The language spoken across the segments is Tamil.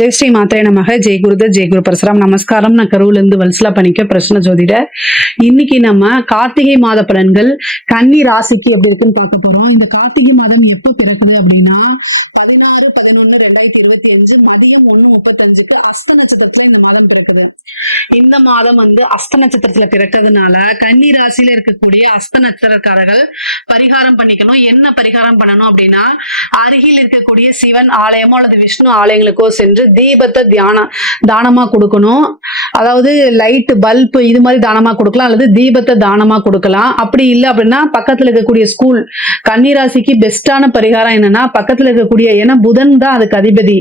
ஜெய் ஸ்ரீ மாத்திரை நமக. ஜெய் குருத ஜெய் குரு பரசுராம். நமஸ்காரம். நான் கருவிலிருந்து வல்சலா பண்ணிக்க பிரச்சனை ஜோதிட. இன்னைக்கு நம்ம கார்த்திகை மாத பலன்கள் கன்னி ராசிக்கு எப்படி இருக்குன்னு பார்க்க போறோம். இந்த கார்த்திகை மாதம் எப்போ பிறக்குது அப்படின்னா பதினாறு பதினொன்னு ரெண்டாயிரத்தி இருபத்தி அஞ்சு மதியம் ஒண்ணு முப்பத்தஞ்சுக்கு அஸ்த நட்சத்திரத்துல இந்த மாதம் பிறக்குது. இந்த மாதம் வந்து அஸ்த நட்சத்திரத்துல பிறக்கிறதுனால கன்னி ராசியில இருக்கக்கூடிய அஸ்த நட்சத்திரக்காரர்கள் பரிகாரம் பண்ணிக்கணும். என்ன பரிகாரம் பண்ணணும் அப்படின்னா அருகில் இருக்கக்கூடிய சிவன் ஆலயமோ அல்லது விஷ்ணு ஆலயங்களுக்கோ சென்று தீபத்தை தியானம் தானமா கொடுக்கணும். அதாவது லைட் பல்ப் இது மாதிரி தானமா கொடுக்கலாம் அல்லது தீபத்தை தானமா கொடுக்கலாம். அப்படி இல்லை அப்படின்னா பக்கத்துல இருக்கக்கூடிய ஸ்கூல் கன்னிராசிக்கு பெஸ்டான பரிகாரம் என்னன்னா பக்கத்துல இருக்கக்கூடிய ஏன்னா புதன் தான் அதுக்கு அதிபதி.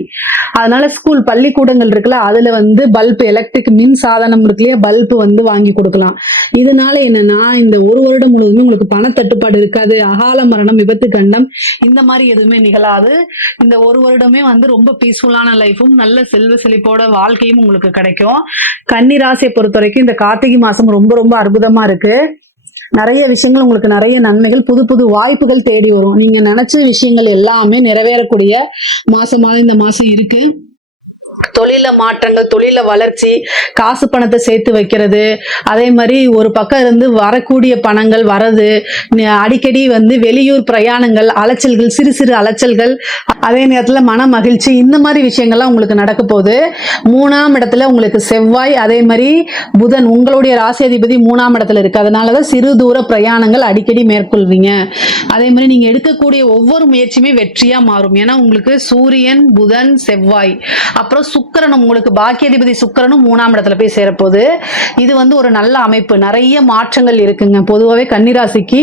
அதனால ஸ்கூல் பள்ளிக்கூடங்கள் இருக்குல்ல அதுல வந்து பல்ப் எலக்ட்ரிக் மின் சாதனம் இருக்குல்லையா பல்ப் வந்து வாங்கி கொடுக்கலாம். இதனால என்னன்னா இந்த ஒரு வருடம் முழுவதுமே உங்களுக்கு பண தட்டுப்பாடு இருக்காது. அகால மரணம் விபத்து கண்டம் இந்த மாதிரி எதுவுமே நிகழாது. இந்த ஒரு வருடமே வந்து ரொம்ப பீஸ்ஃபுல்லான லைஃபும் நல்ல செல்வ செழிப்போட வாழ்க்கையும் உங்களுக்கு கிடைக்கும். கன்னி ராசியை பொறுத்த வரைக்கும் இந்த கார்த்திகை மாசம் ரொம்ப ரொம்ப அற்புதமா இருக்கு. நிறைய விஷயங்கள் உங்களுக்கு நிறைய நன்மைகள் புது புது வாய்ப்புகள் தேடி வரும். நீங்க நினைச்ச விஷயங்கள் எல்லாமே நிறைவேறக்கூடிய மாசமாக இந்த மாசம் இருக்கு. தொழில மாற்றங்கள் தொழில வளர்ச்சி காசு பணத்தை சேர்த்து வைக்கிறது. அதே மாதிரி ஒரு பக்கம் இருந்து வரக்கூடிய பணங்கள் வரது. அடிக்கடி வந்து வெளியூர் பிரயாணங்கள் அலைச்சல்கள் சிறு சிறு அலைச்சல்கள் அதே நேரத்தில் மன மகிழ்ச்சி இந்த மாதிரி விஷயங்கள்லாம் உங்களுக்கு நடக்க போகுது. மூணாம் இடத்துல உங்களுக்கு செவ்வாய் அதே மாதிரி புதன் உங்களுடைய ராசி அதிபதி மூணாம் இடத்துல இருக்கு. அதனால தான் சிறு தூர பிரயாணங்கள் அடிக்கடி மேற்கொள்வீங்க. அதே மாதிரி நீங்க எடுக்கக்கூடிய ஒவ்வொரு முயற்சியுமே வெற்றியா மாறும். ஏன்னா உங்களுக்கு சூரியன் புதன் செவ்வாய் அப்புறம் சுக்கிரனும் உங்களுக்கு பாக்கியாதிபதி சுக்கரனும் மூணாம் இடத்துல போய் சேரப்போகுது. இது வந்து ஒரு நல்ல அமைப்பு. நிறைய மாற்றங்கள் இருக்குங்க. பொதுவாகவே கன்னிராசிக்கு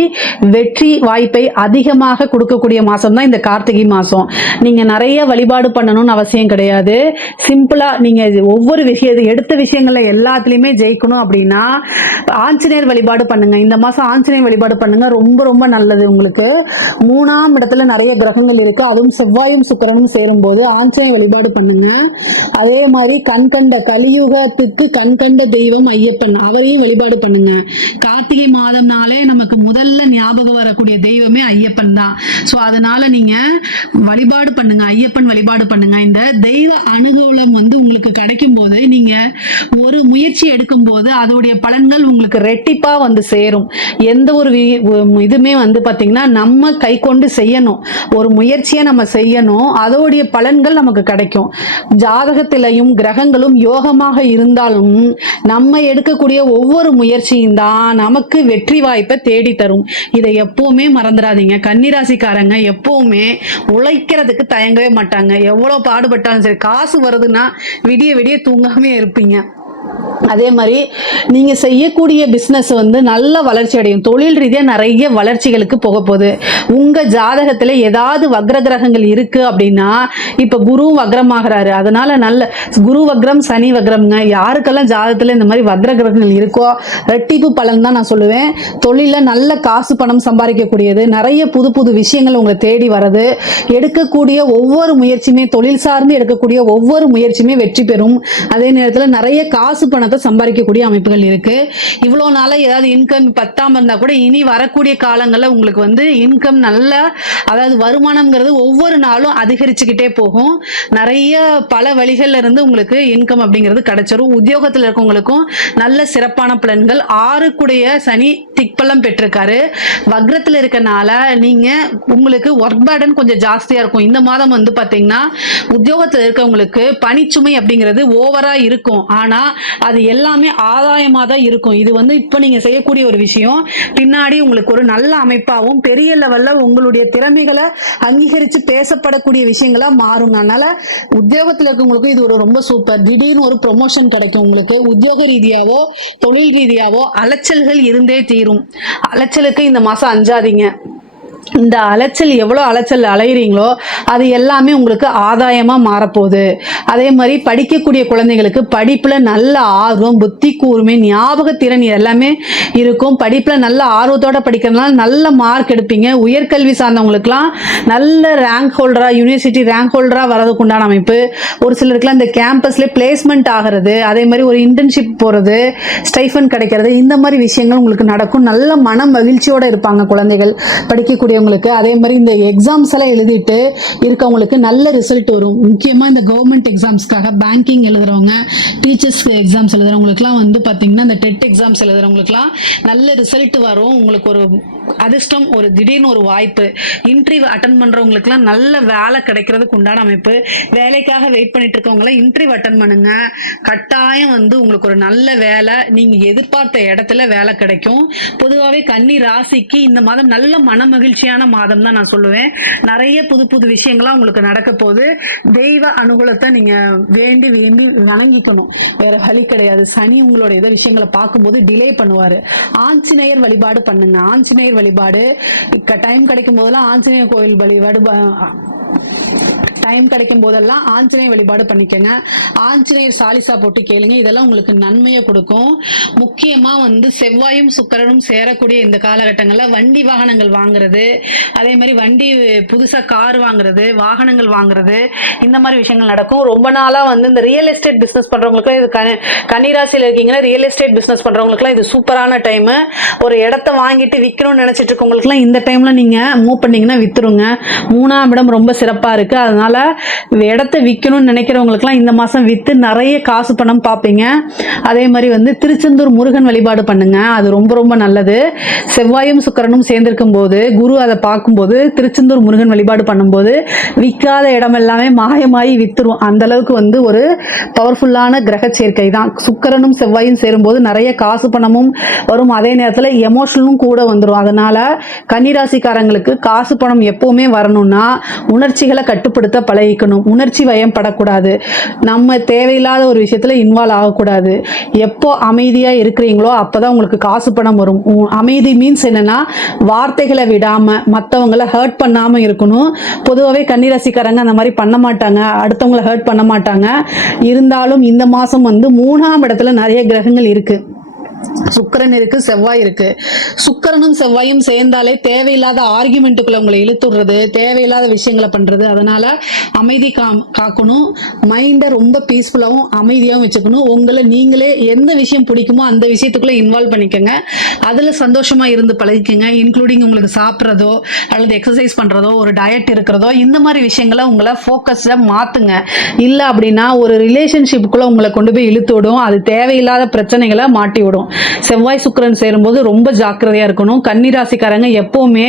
வெற்றி வாய்ப்பை அதிகமாக கொடுக்கக்கூடிய மாதம் தான் இந்த கார்த்திகை மாதம் நீங்கள் நிறைய வழிபாடு பண்ணணும்னு அவசியம் கிடையாது. சிம்பிளாக நீங்கள் ஒவ்வொரு விஷயத்தை எடுத்த விஷயங்களில் எல்லாத்துலேயுமே ஜெயிக்கணும் அப்படின்னா ஆஞ்சநேயர் வழிபாடு பண்ணுங்க. இந்த மாதம் ஆஞ்சநேயர் வழிபாடு பண்ணுங்க. ரொம்ப ரொம்ப நல்லது உங்களுக்கு. மூணாம் இடத்துல நிறைய கிரகங்கள் இருக்கு. அதுவும் செவ்வாயும் சுக்கிரனும் சேரும்போது ஆஞ்சநேயர் வழிபாடு பண்ணுங்க. அதே மாதிரி கண்கண்ட கலியுகத்துக்கு கண்கண்ட தெய்வம் ஐயப்பன். அவரையும் வழிபாடு பண்ணுங்க. கார்த்திகை மாதம்னாலே நமக்கு முதல்ல ஞாபகம் வரக்கூடிய தெய்வமே ஐயப்பன் தான். ஸோ அதனால நீங்க வழிபாடு பண்ணுங்க. ஐயப்பன் வழிபாடு பண்ணுங்க. இந்த தெய்வ அனுகூலம் வந்து உங்களுக்கு கிடைக்கும் போது நீங்க ஒரு முயற்சி எடுக்கும் போது அதோடைய பலன்கள் உங்களுக்கு ரெட்டிப்பா வந்து சேரும். எந்த ஒரு வி- இதுமே வந்து பாத்தீங்கன்னா நம்ம கை கொண்டு செய்யணும். ஒரு முயற்சியை நம்ம செய்யணும். அதோடைய பலன்கள் நமக்கு கிடைக்கும். ஜாதகத்திலையும் கிரகங்களும் யோகமாக இருந்தாலும் நம்ம எடுக்கக்கூடிய ஒவ்வொரு முயற்சியும் தான் நமக்கு வெற்றி வாய்ப்பை தேடி தரும் இதை எப்பவுமே மறந்துடாதீங்க. கன்னிராசிக்காரங்க எப்பவுமே உழைக்கிறதுக்கு தயங்கவே மாட்டாங்க. எவ்வளோ பாடுபட்டாலும் சரி காசு வருதுன்னா விடிய விடிய தூங்காமே இருப்பீங்க. அதே மாதிரி நீங்க செய்யக்கூடிய பிஸ்னஸ் வந்து நல்ல வளர்ச்சி அடையும். தொழில் ரீதியாக நிறைய வளர்ச்சிகளுக்கு போக போகுது. உங்க ஜாதகத்துல ஏதாவது வக்ர கிரகங்கள் இருக்கு அப்படின்னா இப்ப குரு வக்ரமாகறாரு. அதனால நல்ல குரு வக்ரம் சனி வக்ரம்ங்க. யாருக்கெல்லாம் ஜாதகத்துல இந்த மாதிரி வக்ர கிரகங்கள் இருக்கோ ரெட்டிப்பு பலன் தான் நான் சொல்லுவேன். தொழில நல்ல காசு பணம் சம்பாதிக்கக்கூடியது. நிறைய புது புது விஷயங்கள் உங்களை தேடி வர்றது. எடுக்கக்கூடிய ஒவ்வொரு முயற்சியுமே தொழில் சார்ந்து எடுக்கக்கூடிய ஒவ்வொரு முயற்சியுமே வெற்றி பெறும். அதே நேரத்தில் நிறைய காசு காசு பணத்தை சம்பாதிக்கக்கூடிய அமைப்புகள் இருக்கு. இவ்வளோ நாளாக ஏதாவது இன்கம் பத்தாம இருந்தால் கூட இனி வரக்கூடிய காலங்களில் உங்களுக்கு வந்து இன்கம் நல்ல அதாவது வருமானம்ங்கிறது ஒவ்வொரு நாளும் அதிகரிச்சுக்கிட்டே போகும். நிறைய பல வழிகள்ல இருந்து உங்களுக்கு இன்கம் அப்படிங்கிறது கிடைச்சிரும். உத்தியோகத்தில் இருக்கவங்களுக்கும் நல்ல சிறப்பான பலன்கள். ஆறுக்குடைய சனி திக்பலம் பெற்றிருக்காரு. வக்ரத்தில் இருக்கனால நீங்க உங்களுக்கு ஒர்க் பேர்டன் கொஞ்சம் ஜாஸ்தியா இருக்கும். இந்த மாதம் வந்து பாத்தீங்கன்னா உத்தியோகத்தில் இருக்கவங்களுக்கு பணிச்சுமை அப்படிங்கிறது ஓவரா இருக்கும். ஆனா அது எல்லாமே ஆதாயமா தான் இருக்கும். இது வந்து இப்போ நீங்க செய்யக்கூடிய ஒரு விஷயம். பின்னாடி உங்களுக்கு ஒரு நல்ல அமைப்பாகவும் பெரிய லெவல்ல உங்களுடைய திறமைகளை அங்கீகரிச்சு பேசப்படக்கூடிய விஷயங்களா மாறுங்க. அதனால உத்தியோகத்தில் இருக்கவங்களுக்கு இது ஒரு ரொம்ப சூப்பர் திடீர்னு ஒரு ப்ரொமோஷன் கிடைக்கும் உங்களுக்கு. உத்தியோக ரீதியாவோ தொழில் ரீதியாவோ அலைச்சல்கள் இருந்தே தீரும். அலைச்சலுக்கு இந்த மாசம் அஞ்சாதீங்க. இந்த அலைச்சல் எவ்வளோ அலைச்சல் அலையிறீங்களோ அது எல்லாமே உங்களுக்கு ஆதாயமாக மாறப்போகுது. அதே மாதிரி படிக்கக்கூடிய குழந்தைங்களுக்கு படிப்பில் நல்ல ஆர்வம் புத்தி கூர்மை ஞாபகத்திறன் எல்லாமே இருக்கும். படிப்பில் நல்ல ஆர்வத்தோட படிக்கிறதுனால நல்ல மார்க் எடுப்பீங்க. உயர்கல்வி சார்ந்தவங்களுக்குலாம் நல்ல ரேங்க் ஹோல்டராக யூனிவர்சிட்டி ரேங்க் ஹோல்டராக வரதுக்கு உண்டான அமைப்பு. ஒரு சிலருக்குலாம் இந்த கேம்பஸ்லேயே பிளேஸ்மெண்ட் ஆகிறது அதே மாதிரி ஒரு இன்டர்ன்ஷிப் போகிறது ஸ்டைஃபன் கிடைக்கிறது இந்த மாதிரி விஷயங்கள் உங்களுக்கு நடக்கும். நல்ல மன மகிழ்ச்சியோடு இருப்பாங்க குழந்தைகள். படிக்கக்கூடிய இருக்கக்கூடியவங்களுக்கு அதே மாதிரி இந்த எக்ஸாம்ஸ் எல்லாம் எழுதிட்டு இருக்கவங்களுக்கு நல்ல ரிசல்ட் வரும். முக்கியமாக இந்த கவர்மெண்ட் எக்ஸாம்ஸ்க்காக பேங்கிங் எழுதுறவங்க டீச்சர்ஸ் எக்ஸாம்ஸ் எழுதுறவங்களுக்குலாம் வந்து பார்த்தீங்கன்னா இந்த டெட் எக்ஸாம்ஸ் எழுதுறவங்களுக்குலாம் நல்ல ரிசல்ட் வரும். உங்களுக்கு ஒரு அதிர்ஷ்டம் ஒரு திடீர்னு ஒரு வாய்ப்பு. இன்டர்வியூ அட்டன் பண்றவங்களுக்குலாம் நல்ல வேலை கிடைக்கிறதுக்கு உண்டான அமைப்பு. வேலைக்காக வெயிட் பண்ணிட்டு இருக்கவங்கள இன்டர்வியூ அட்டன் பண்ணுங்க. கட்டாயம் வந்து உங்களுக்கு ஒரு நல்ல வேலை நீங்க எதிர்பார்த்த இடத்துல வேலை கிடைக்கும். பொதுவாகவே கன்னி ராசிக்கு இந்த மாதம் நல்ல மன மகிழ்ச்சியான மாதம் தான் நான் சொல்லுவேன். நிறைய புது புது விஷயங்கள்லாம் உங்களுக்கு நடக்க போகுது. தெய்வ அனுகூலத்தை நீங்க வேண்டி வேண்டி வணங்கிக்கணும். வேற வழி கிடையாது. சனி உங்களோட இதை விஷயங்களை பார்க்கும்போது டிலே பண்ணுவாரு. ஆஞ்சநேயர் வழிபாடு பண்ணுங்க. ஆஞ்சநேயர் வழிபாடு டைம் கிடைக்கும் போதெல்லாம் ஆஞ்சநேயர் கோவில் வழிபாடு டைம் கிடைக்கும் போதெல்லாம் ஆஞ்சநேயர் வழிபாடு பண்ணிக்கோங்க. ஆஞ்சநேயர் சாலிசா போட்டு கேளுங்க. இதெல்லாம் உங்களுக்கு நன்மையை கொடுக்கும். முக்கியமா வந்து செவ்வாயும் சுக்கரனும் சேரக்கூடிய இந்த காலகட்டங்களில் வண்டி வாகனங்கள் வாங்குறது அதே மாதிரி வண்டி புதுசா கார் வாங்குறது வாகனங்கள் வாங்குறது இந்த மாதிரி விஷயங்கள் நடக்கும். ரொம்ப நாளா வந்து இந்த ரியல் எஸ்டேட் பிசினஸ் பண்றவங்களுக்கு இது கனி- கன்னிராசியில் இருக்கீங்கன்னா ரியல் எஸ்டேட் பிசினஸ் பண்ணுறவங்களுக்குலாம் இது சூப்பரான டைம் ஒரு இடத்த வாங்கிட்டு விற்கணும்னு நினைச்சிட்டு இருக்கவங்களுக்குலாம் இந்த டைம்ல நீங்க மூவ் பண்ணீங்கன்னா வித்துருங்க. மூணாம் இடம் ரொம்ப சிறப்பா இருக்கு. அதனால இடத்த விற்கணும்னு நினைக்கிறவங்களுக்குலாம் இந்த மாதம் விற்று நிறைய காசு பணம் பார்ப்பீங்க அதே மாதிரி வந்து திருச்செந்தூர் முருகன் வழிபாடு பண்ணுங்க. அது ரொம்ப ரொம்ப நல்லது. செவ்வாயும் சுக்கரனும் சேர்ந்திருக்கும் போது குரு அதை பார்க்கும்போது திருச்செந்தூர் முருகன் வழிபாடு பண்ணும்போது விற்காத இடம் எல்லாமே மாயமாயி வித்துரும். அந்த அளவுக்கு வந்து ஒரு பவர்ஃபுல்லான கிரக சேர்க்கை தான். சுக்கரனும் செவ்வாயும் சேரும்போது நிறைய காசு பணமும் வரும். அதே நேரத்தில் எமோஷனலும் கூட வந்துடும் அதனால கன்னிராசிக்காரங்களுக்கு காசு பணம் எப்பவுமே வரணும்னா உணர்ச்சிகளை கட்டுப்படுத்த பழகிக்கணும். உணர்ச்சி வயம் படக்கூடாது. நம்ம தேவையில்லாத ஒரு விஷயத்துல இன்வால்வ் ஆகக்கூடாது. எப்போ அமைதியா இருக்கிறீங்களோ அப்பதான் உங்களுக்கு காசு பணம் வரும். அமைதி மீன்ஸ் என்னன்னா வார்த்தைகளை விடாம மற்றவங்களை ஹர்ட் பண்ணாம இருக்கணும். பொதுவாகவே கன்னிராசிக்காரங்க அந்த மாதிரி பண்ண மாட்டாங்க. அடுத்தவங்களை ஹர்ட் பண்ண மாட்டாங்க. இருந்தாலும் இந்த மாசம் வந்து மூணாம் இடத்துல நிறைய கிரகங்கள் இருக்கு. சுக்கரன் இருக்கு செவ்வாய் இருக்கு. சுக்கரனும் செவ்வாயும் சேர்ந்தாலே தேவையில்லாத ஆர்குமெண்ட்டுக்குள்ள உங்களை இழுத்துடுறது தேவையில்லாத விஷயங்களை பண்றது. அதனால அமைதி கா காக்கணும். மைண்டை ரொம்ப பீஸ்ஃபுல்லாகவும் அமைதியாகவும் வச்சுக்கணும். உங்களை நீங்களே எந்த விஷயம் பிடிக்குமோ அந்த விஷயத்துக்குள்ள இன்வால்வ் பண்ணிக்கோங்க. அதுல சந்தோஷமா இருந்து பழகிக்கங்க. இன்க்ளூடிங் உங்களுக்கு சாப்பிட்றதோ அல்லது எக்ஸசைஸ் பண்றதோ ஒரு டயட் இருக்கிறதோ இந்த மாதிரி விஷயங்களை உங்களை ஃபோக்கஸை மாத்துங்க. இல்லை அப்படின்னா ஒரு ரிலேஷன்ஷிப்புக்குள்ள உங்களை கொண்டு போய் இழுத்து விடும். அது தேவையில்லாத பிரச்சனைகளை மாட்டி விடும். செவ்வாய் சுக்கரன் சேரும்போது ரொம்ப ஜாக்கிரதையாக இருக்கணும். கன்னிராசிக்காரங்க எப்போவுமே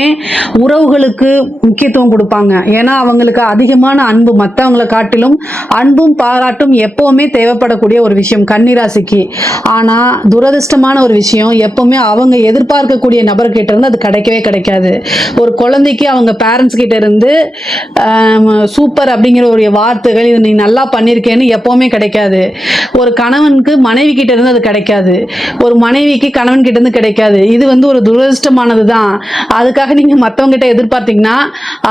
உறவுகளுக்கு முக்கியத்துவம் கொடுப்பாங்க. ஏன்னா அவங்களுக்கு அதிகமான அன்பு மற்றவங்களை காட்டிலும் அன்பும் பாராட்டும் எப்போவுமே தேவைப்படக்கூடிய ஒரு விஷயம் கன்னிராசிக்கு. ஆனால் துரதிர்ஷ்டமான ஒரு விஷயம் எப்போவுமே அவங்க எதிர்பார்க்கக்கூடிய நபர்கிட்ட இருந்து அது கிடைக்கவே கிடைக்காது. ஒரு குழந்தைக்கு அவங்க பேரண்ட்ஸ் கிட்ட இருந்து சூப்பர் அப்படிங்கிற ஒரு வார்த்தைகள் இது நீ நல்லா பண்ணியிருக்கேன்னு எப்போவுமே கிடைக்காது. ஒரு கணவனுக்கு மனைவி கிட்ட இருந்து அது கிடைக்காது. ஒரு மனைவிக்கு கணவன் கிட்ட இருந்து கிடைக்காது. இது வந்து ஒரு துரதிருஷ்டமானது தான் அதுக்காக நீங்க மத்தவங்க கிட்ட எதிர்பார்த்தீங்கன்னா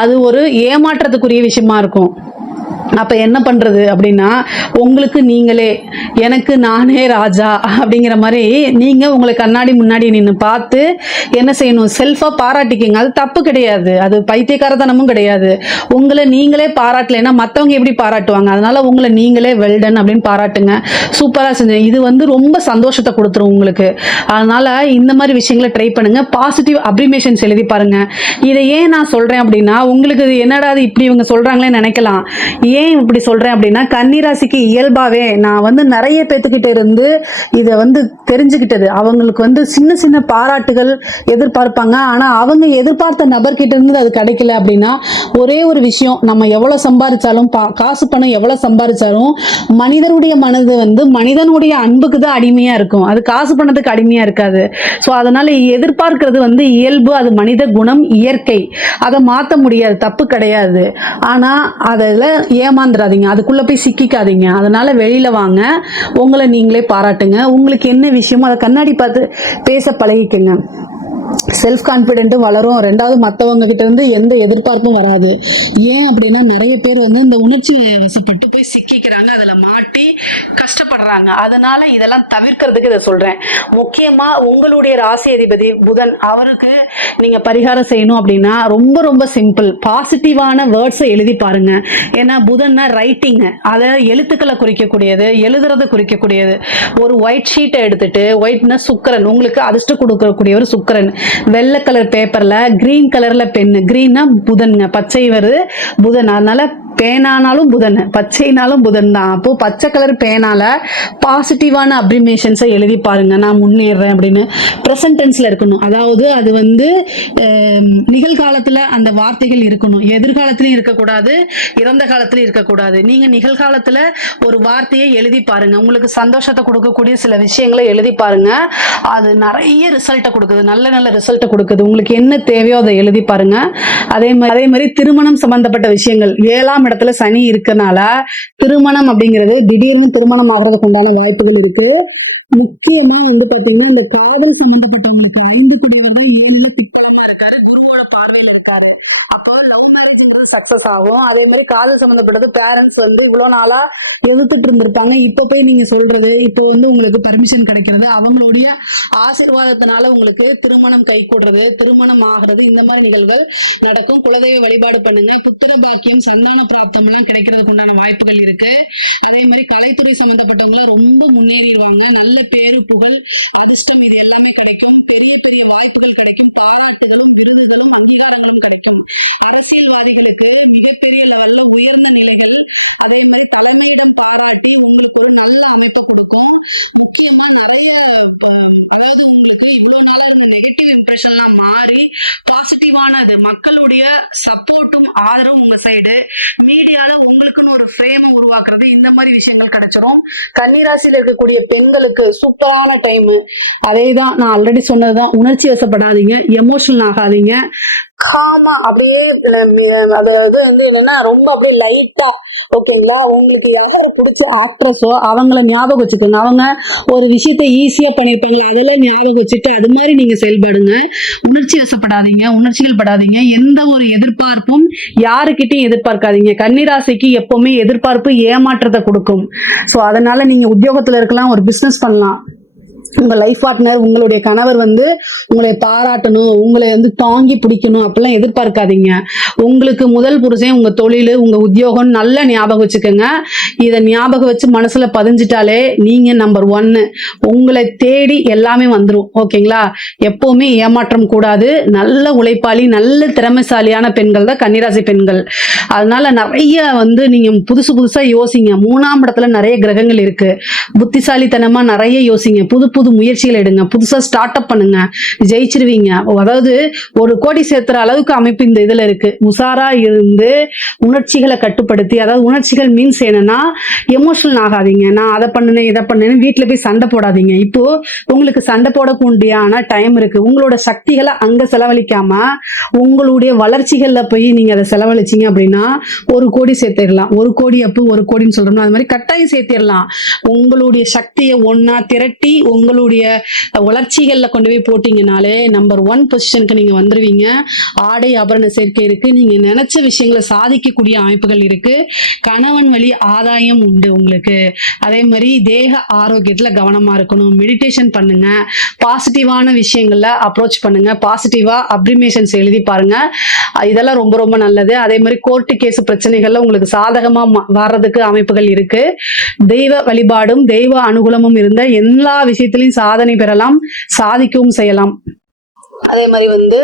அது ஒரு ஏமாற்றத்துக்குரிய விஷயமா இருக்கும். அப்போ என்ன பண்றது அப்படின்னா உங்களுக்கு நீங்களே எனக்கு நானே ராஜா அப்படிங்கிற மாதிரி நீங்கள் உங்களை கண்ணாடி முன்னாடி நின்று பார்த்து என்ன செய்யணும்? செல்ஃபாக பாராட்டிக்கிங்க. அது தப்பு கிடையாது. அது பைத்தியக்காரத்தனமும் கிடையாது. உங்களை நீங்களே பாராட்டலைன்னா மற்றவங்க எப்படி பாராட்டுவாங்க? அதனால உங்களை நீங்களே வெல்டன் அப்படின்னு பாராட்டுங்க. சூப்பராக செஞ்சேன் இது வந்து ரொம்ப சந்தோஷத்தை கொடுத்துரும் உங்களுக்கு. அதனால் இந்த மாதிரி விஷயங்களை ட்ரை பண்ணுங்க. பாசிட்டிவ் அப்ரிமேஷன்ஸ் எழுதி பாருங்கள் இதை ஏன் நான் சொல்கிறேன் அப்படின்னா உங்களுக்கு இது என்னடா இது இப்படி இவங்க சொல்கிறாங்களே நினைக்கலாம். ஏன் இப்படி சொல்றேன் அப்படின்னா கன்னிராசிக்கு இயல்பாவே நான் வந்து நிறைய பேத்துக்கிட்ட இருந்து இதை வந்து தெரிஞ்சுக்கிட்டது. அவங்களுக்கு வந்து சின்ன சின்ன பாராட்டுகள் எதிர்பார்ப்பாங்க. ஆனா அவங்க எதிர்பார்த்த நபர்கிட்ட இருந்து அது கிடைக்கல அப்படின்னா ஒரே ஒரு விஷயம் நம்ம எவ்வளவு சம்பாதிச்சாலும் பா- காசு பணம் எவ்வளவு சம்பாதிச்சாலும் மனிதனுடைய மனது வந்து மனிதனுடைய அன்புக்கு தான் அடிமையா இருக்கும். அது காசு பணத்துக்கு அடிமையா இருக்காது. ஸோ அதனால எதிர்பார்க்கிறது வந்து இயல்பு அது மனித குணம் இயற்கை. அதை மாற்ற முடியாது தப்பு கிடையாது. ஆனா அதில் ஏமாந்துடாதீங்க அதுக்குள்ள போய் சிக்கிக்காதீங்க. அதனால வெளியில் வாங்க. உங்களை நீங்களே பாராட்டுங்க. உங்களுக்கு என்ன விஷயமோ அதை கண்ணாடி பார்த்து பேச பழகிக்கங்க. செல்ஃப் கான்ஃபிடென்ட்டும் வளரும். ரெண்டாவது மற்றவங்க கிட்ட இருந்து எந்த எதிர்பார்ப்பும் வராது. ஏன் அப்படின்னா நிறைய பேர் வந்து இந்த உணர்ச்சி வசப்பட்டு போய் சிக்கிக்கிறாங்க. அதில் மாட்டி கஷ்டப்படுறாங்க. அதனால இதெல்லாம் தவிர்க்கிறதுக்கு இதை சொல்றேன். முக்கியமா உங்களுடைய ராசி அதிபதி புதன் அவருக்கு நீங்க பரிகாரம் செய்யணும் அப்படின்னா ரொம்ப ரொம்ப சிம்பிள் பாசிட்டிவான வேர்ட்ஸை எழுதி பாருங்க. ஏன்னா புதன்னா ரைட்டிங் அதை எழுத்துக்களை குறிக்கக்கூடியது எழுதுறது குறிக்கக்கூடியது. ஒரு ஒயிட் ஷீட்டை எடுத்துட்டு ஒயிட்னா சுக்கரன். உங்களுக்கு அதிர்ஷ்டம் கொடுக்கக்கூடியவர் சுக்கரன். வெள்ளை கலர் பேப்பர்ல கிரீன் கலர்ல பென்னு கிரீன்னா புதன்ங்க பச்சை வருது புதன். அதனால பேனானாலும் புதன் பச்சைனாலும் புதன் தான். அப்போ பச்சை கலர் பேனால பாசிட்டிவான அப்ரிமேஷன்ஸை எழுதி பாருங்க. நான் முன்னேறேன் அப்படின்னு ப்ரெசன்ட் டென்ஸ்ல இருக்கணும். அதாவது அது வந்து நிகழ்காலத்துல அந்த வார்த்தைகள் இருக்கணும். எதிர்காலத்திலையும் இருக்கக்கூடாது இறந்த காலத்திலையும் இருக்கக்கூடாது. நீங்க நிகழ்காலத்துல ஒரு வார்த்தையை எழுதி பாருங்க. உங்களுக்கு சந்தோஷத்தை கொடுக்கக்கூடிய சில விஷயங்களை எழுதி பாருங்க. அது நிறைய ரிசல்ட்டை கொடுக்குது. நல்ல நல்ல ரிசல்ட்டை கொடுக்குது. உங்களுக்கு என்ன தேவையோ அதை எழுதி பாருங்க. அதே மாதிரி அதே மாதிரி திருமணம் சம்பந்தப்பட்ட விஷயங்கள். ஏழாம் இடத்துல சனி இருக்கனால திருமணம் அப்படிங்கிறது திடீர்னு திருமணம் ஆகிறதுக்கு உண்டான வாய்ப்புகள் இருக்கு. முக்கியமா வந்து பாத்தீங்கன்னா இந்த காதல் சம்பந்தப்பட்டவங்களுக்கு ஆண்டு குடிவர்கள் ஏழுமே சக்சஸ் ஆகும். அதே மாதிரி காதல் சம்பந்தப்பட்டது பேரண்ட்ஸ் வந்து இவ்வளவு நாளா எதிர்த்துட்டு இருந்திருப்பாங்க. இப்ப போய் நீங்க சொல்றது இப்ப வந்து உங்களுக்கு பர்மிஷன் கிடைக்கிறது அவங்களுடைய ஆசிர்வாதத்தினால உங்களுக்கு திருமணம் கை கூடுறது திருமணம் ஆகிறது இந்த மாதிரி நிகழ்வுகள் நடக்கும். குலதெய்வ வழிபாடு பண்ணுங்க. புத்திர பாக்கியம் சந்தான பிராப்தம் எல்லாம் கிடைக்கிறதுக்கு உண்டான வாய்ப்புகள் இருக்கு. அதே மாதிரி கலைத்துறை சம்பந்தப்பட்டவங்க ரொம்ப முன்னேறிடுவாங்க. நல்ல பேரு புகழ் அதிர்ஷ்டம் இது எல்லாமே கிடைக்கும். பெரிய பெரிய வாய்ப்புகள் கிடைக்கும். பாராட்டுகளும் விருதுகளும் அங்கீகாரங்களும் கிடைக்கும். அரசியல்வாதிகளுக்கு மிகப்பெரிய லெவல்ல உயர்ந்த நிலைகள் அதே மாதிரி தலைமையிடம் பாராட்டி உங்களுக்கு ஒரு நல்ல அமைப்பு கொடுக்கும். முக்கியமா நிறைய அதாவது உங்களுக்கு இவ்வளவு நாள் நெகட்டிவ் இம்ப்ரெஷன்லாம் மாறி பாசிட்டிவானது மக்களுடைய சப்போர்ட்டும் ஆதரவும் உங்க சைடு மீடியால உங்களுக்குன்னு ஒரு ஃப்ரேம் உருவாக்குறது இந்த மாதிரி விஷயங்கள் கிடைச்சிரும். கன்னிராசியில இருக்கக்கூடிய பெண்களுக்கு சூப்பரான டைம் அதே தான் நான் ஆல்ரெடி சொன்னதுதான் உணர்ச்சி வசப்படாதீங்க எமோஷனல் ஆகாதீங்க. காமா அப்படியே அதாவது வந்து என்னன்னா ரொம்ப அப்படியே லைட்டா ஓகேங்களா உங்களுக்கு யாரை பிடிச்ச ஆக்ட்ரஸோ அவங்கள ஞாபகம் வச்சுக்கோங்க. அவங்க ஒரு விஷயத்த ஈஸியா பண்ணிருப்பாங்க அதெல்லாம் ஞாபகம் வச்சுட்டு அது மாதிரி நீங்க செயல்படுங்க. உணர்ச்சி வசப்படாதீங்க உணர்ச்சிகள் படாதீங்க. எந்த ஒரு எதிர்பார்ப்பும் யாருக்கிட்டையும் எதிர்பார்க்காதீங்க. கன்னிராசிக்கு எப்பவுமே எதிர்பார்ப்பு ஏமாற்றத்தை கொடுக்கும். ஸோ அதனால நீங்க உத்தியோகத்துல இருக்கலாம் ஒரு பிசினஸ் பண்ணலாம். உங்கள் லைஃப் பார்ட்னர் உங்களுடைய கணவர் வந்து உங்களை பாராட்டணும் உங்களை வந்து தாங்கி பிடிக்கணும் அப்படிலாம் எதிர்பார்க்காதீங்க. உங்களுக்கு முதல் புருஷன் உங்கள் தொழில் உங்கள் உத்தியோகம் நல்ல ஞாபகம் வச்சுக்கோங்க. இதை ஞாபகம் வச்சு மனசுல பதிஞ்சிட்டாலே நீங்கள் நம்பர் ஒன்னு உங்களை தேடி எல்லாமே வந்துடும் ஓகேங்களா? எப்போவுமே ஏமாற்றம் கூடாது. நல்ல உழைப்பாளி நல்ல திறமைசாலியான பெண்கள் தான் கன்னிராசி பெண்கள். அதனால நிறைய வந்து நீங்கள் புதுசு புதுசாக யோசிங்க. மூணாம் இடத்துல நிறைய கிரகங்கள் இருக்கு. புத்திசாலித்தனமாக நிறைய யோசிங்க. புது புது முயற்சிகள் எடுங்க. புதுசா ஸ்டார்ட் அப் பண்ணுங்க. ஜெயிச்சிருவீங்க. அதாவது ஒரு கோடி சேர்த்துற அளவுக்கு அமைப்பு இந்த இதுல இருக்கு. உஷாரா இருந்து உணர்ச்சிகளை கட்டுப்படுத்தி அதாவது உணர்ச்சிகள் மீன்ஸ் என்னன்னா எமோஷனல் ஆகாதீங்க. நான் அதை பண்ணினேன் இதை பண்ணேன்னு வீட்டுல போய் சண்டை போடாதீங்க. இப்போ உங்களுக்கு சண்டை போடக்கூடியான டைம் இருக்கு. உங்களோட சக்திகளை அங்க செலவழிக்காம உங்களுடைய வளர்ச்சிகள்ல போய் நீங்க அதை செலவழிச்சீங்க அப்படின்னா ஒரு கோடி சேர்த்திடலாம். ஒரு கோடி அப்பு ஒரு கோடின்னு சொல்றோம்னா அது மாதிரி கட்டாயம் சேர்த்திடலாம். உங்களுடைய சக்தியை ஒன்னா திரட்டி உங்களுடைய வளர்ச்சிகளில் கொண்டு போய் போட்டீங்கனாலே நம்பர் ஒன் பொசிஷனுக்கு நீங்க வந்துருவீங்க. ஆடை ஆபரண சேர்க்கை இருக்கு. நீங்க நினைச்ச விஷயங்களை சாதிக்கக்கூடிய அமைப்புகள் இருக்கு. கணவன் வழி ஆதாயம் உண்டு உங்களுக்கு. அதே மாதிரி தேக ஆரோக்கியத்துல கவனமா இருக்கணும். மெடிடேஷன் பண்ணுங்க. பாசிட்டிவான விஷயங்களில் அப்ரோச் பண்ணுங்க. பாசிட்டிவாக அப்ரிமேஷன்ஸ் எழுதி பாருங்க. இதெல்லாம் ரொம்ப ரொம்ப நல்லது. அதே மாதிரி கோர்ட்டு கேஸ் பிரச்சனைகள்ல உங்களுக்கு சாதகமா வர்றதுக்கு அமைப்புகள் இருக்கு. தெய்வ வழிபாடும் தெய்வ அனுகூலமும் இருந்த எல்லா விஷயத்தையும் விஷயத்திலையும் சாதனை பெறலாம் சாதிக்கவும் செய்யலாம். அதே மாதிரி வந்து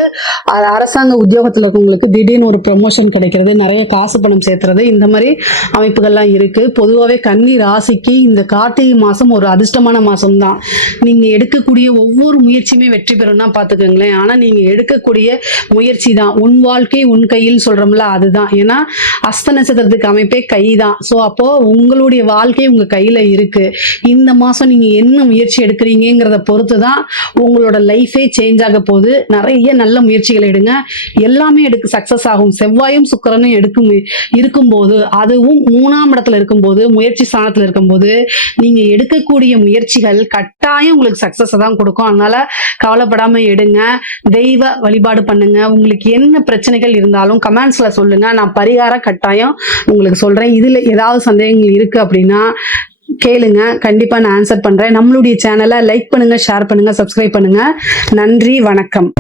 அரசாங்க உத்தியோகத்தில் இருக்கவங்களுக்கு திடீர்னு ஒரு ப்ரொமோஷன் கிடைக்கிறது நிறைய காசு பணம் சேர்த்துறது இந்த மாதிரி அமைப்புகள்லாம் இருக்கு. பொதுவாகவே கன்னி ராசிக்கு இந்த கார்த்திகை மாதம் ஒரு அதிர்ஷ்டமான மாதம் தான் நீங்கள் எடுக்கக்கூடிய ஒவ்வொரு முயற்சியுமே வெற்றி பெறும்னா பார்த்துக்கோங்களேன். ஆனால் நீங்கள் எடுக்கக்கூடிய முயற்சி தான் உன் வாழ்க்கை உன் கையில் சொல்கிறோம்ல அதுதான். ஏன்னா அஸ்த நட்சத்திரத்துக்கு அமைப்பே கை தான் ஸோ அப்போ உங்களுடைய வாழ்க்கை உங்கள் கையில் இருக்கு. இந்த மாதம் நீங்கள் என்ன முயற்சி எடுக்கிறீங்கிறத பொறுத்து தான் உங்களோட லைஃபே சேஞ்ச் ஆக போகுது. நிறைய நல்ல முயற்சிகள் எடுங்க. எல்லாமே எடுக்க சக்சஸ் ஆகும். செவ்வாயும் சுக்கரனும் எடுக்கும் இருக்கும்போது அதுவும் மூணாம் இடத்துல இருக்கும்போது முயற்சி ஸ்தானத்துல இருக்கும்போது நீங்க எடுக்கக்கூடிய முயற்சிகள் கட்டாயம் உங்களுக்கு சக்சஸ் தான் கொடுக்கும். அதனால கவலைப்படாம எடுங்க. தெய்வ வழிபாடு பண்ணுங்க. உங்களுக்கு என்ன பிரச்சனைகள் இருந்தாலும் கமெண்ட்ஸ்ல சொல்லுங்க. நான் பரிகார கட்டாயம் உங்களுக்கு சொல்றேன். இதுல ஏதாவது சந்தேகங்கள் இருக்கு அப்படின்னா கேளுங்க. கண்டிப்பா நான் ஆன்சர் பண்றேன். நம்மளுடைய சேனலை லைக் பண்ணுங்க ஷேர் பண்ணுங்க சப்ஸ்கிரைப் பண்ணுங்க. நன்றி வணக்கம்.